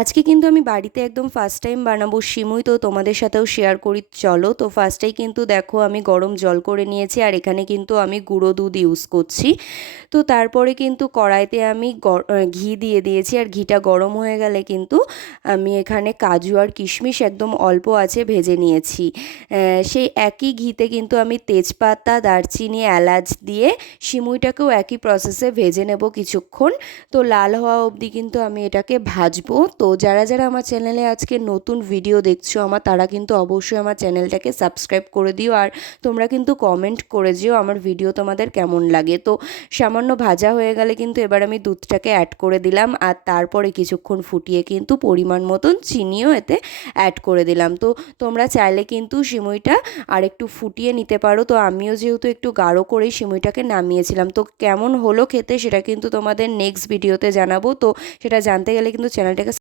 আজকে কিন্তু আমি বাড়িতে একদম ফার্স্ট টাইম বানাবো সিমুই, তো তোমাদের সাথেও শেয়ার করি চলো। তো ফার্স্টেই কিন্তু দেখো আমি গরম জল করে নিয়েছি, আর এখানে কিন্তু আমি গুঁড়ো দুধ ইউজ করছি। তো তারপরে কিন্তু কড়াইতে আমি ঘি দিয়ে দিয়েছি, আর ঘিটা গরম হয়ে গেলে কিন্তু আমি এখানে কাজু আর কিশমিশ একদম অল্প আছে ভেজে নিয়েছি। সেই একই ঘিতে কিন্তু আমি তেজপাতা, দারচিনি, এলাচ দিয়ে সিমুইটাকেও একই প্রসেসে ভেজে নেব কিছুক্ষণ। তো লাল হওয়া অবধি কিন্তু আমি এটাকে ভাজবো। তো যারা যারা আমার চ্যানেলে আজকে নতুন ভিডিও দেখছো তারা কিন্তু অবশ্যই আমার চ্যানেলটাকে সাবস্ক্রাইব করে দিও, আর তোমরা কিন্তু কমেন্ট করে যেও আমার ভিডিও তোমাদের কেমন লাগে। তো সামান্য ভাজা হয়ে গেলে কিন্তু এবার আমি দুধটাকে অ্যাড করে দিলাম, আর তারপরে কিছুক্ষণ ফুটিয়ে কিন্তু পরিমাণ মতন চিনিও এতে অ্যাড করে দিলাম। তো তোমরা চাইলে কিন্তু সিমুইটা আর একটু ফুটিয়ে নিতে পারো। তো আমিও যেহেতু একটু গাঢ় করেই সিমুইটাকে নামিয়েছিলাম। তো কেমন হলো খেতে সেটা কিন্তু তোমাদের নেক্সট ভিডিওতে জানাবো। তো সেটা জানতে গেলে কিন্তু চ্যানেলটাকে